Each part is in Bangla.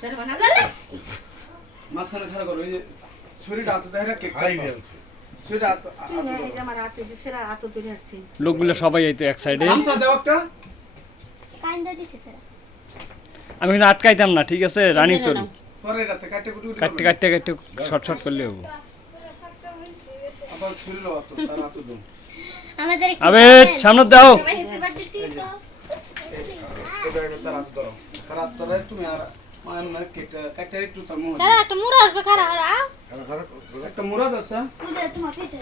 চলো বানা গেল মাছখানে খারাপ করো, ওই যে শরীরটা হাতে দেয় কেক শরীরটা এই যে আমার হাতে যে সেরা হাতে ধরে আসছে লোকগুলো সবাই এই তো এক সাইডে। গামছা দাও একটা। কাইন্দা দিছে স্যার আমি কিন্তু আটকাইতাম না, ঠিক আছে? রানিং চলুক, পরে রাতে কাটতে কুটি কাটতে কাটতে কাটতে শর্ট শর্ট করলে হবো। আবার শরীরও হাতে সারা হাতে দাও। আমাদের আবে সামনে দাও। সবাই হ্যাপি বার্থডে টু ইউ এটা একটা তার হাতে দাও। তার হাতে ধরে তুমি আর মানে কেকটা কাটতে একটু তার মুখ স্যার একটা মুড়া আসবে খারা হারা একটা মুরাদ আছে। পূজা তোমার পিছে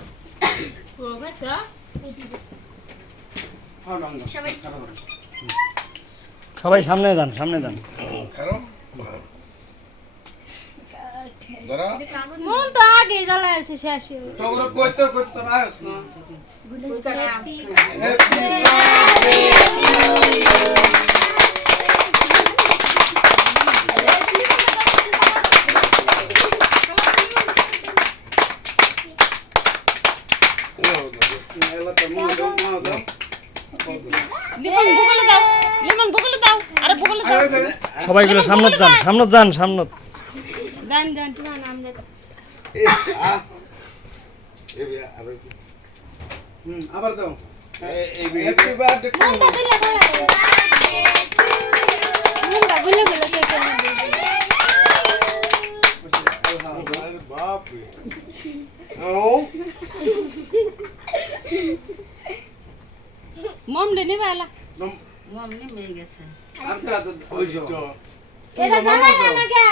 ও গেছে এই যে হ্যাঁ গাঙ্গা সবাই খারাপ করো। সবাই সামনে যান, সামনে যান। মন তো আগে জ্বালাইছে শেষ তো ওরা কইতে কইতে তো আয়স না। ওই কানে এলা তো মুখ দাও, মুখ দাও। লিমন বগলে দাও, লিমন বগলে দাও, আরে বগলে দাও। সবাইগুলো সামনে যান, সামনে যান, সামনে। জান জান তোমার নাম জান আবার দাও। হ্যাপি বার্থডে টু মনটা দিলে ভালো মনটা গুলে গুলে কেটে না মম দে নিবা এলা মম নি মেয়ে গেছে এটা জানাই না কে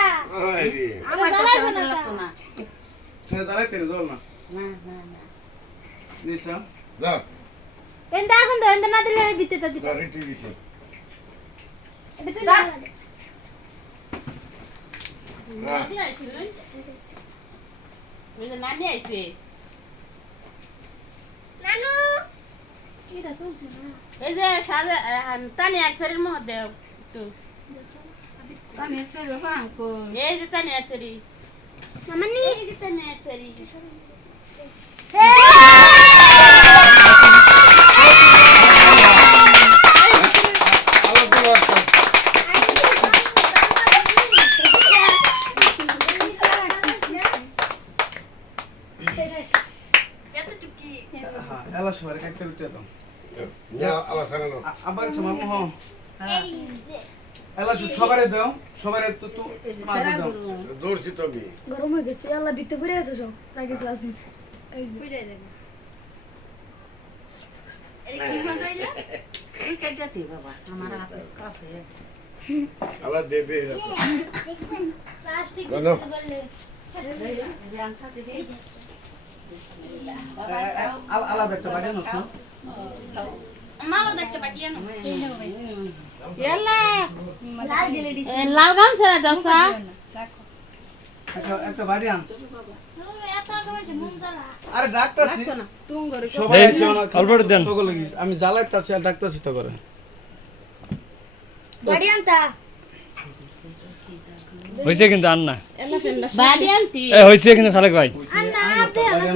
আমার তো জানা লাগতো না ছেড়ে দাঁড়াই তেরে জল না না না না নিসা এন্ড এখন তো এন্ড না দিলে বিতে দিতে এটা তো না নানি আইছিল ওই যে নানি আইছে নানু এটা তো না এই যে সাদা তানি আছরের মধ্যে একটু তানি আছরের হাঙ্কো এই যে তানি আছরি মামা নি এই যে তানি আছরি হ্যাঁ এলা সবারে কাটতে উঠে দাও আবার সময় মোহ এলা সবারে দাও সবারে তো তো মাঝে দাও গরম হয়ে গেছে আল্লাহ বিতে পড়ে আছে সব তাই গেছে আসি এই যে বুঝাই দেব কি মজা হইলো তুই কাটতে বাবা আমার হাতে কাফে প্লাস্টিক বলো। বললে ধ্যান সাথে দে আলাদা একটা বাড়ি নছ মামা দেখতে পাঠিয়ে না এই নাও ভাই এলা লাল জেলেডি লাল গাম ছেড়ে দাও সা একটা বাড়ি আন এত আগে যে মন জ্বালা আরে ডাক্তারছি তো না তুমি ঘরে সবাই এই, আছে না অল্প একটু দেন। তো লাগি আমি জ্বালাইতাছি আর ডাক্তারছি তো করে বাড়ি আনতা হয়েছে কিন্তু আর না। বাড়ি আনতি হয়েছে কিন্তু খালেক ভাই। আর না আর দে আমার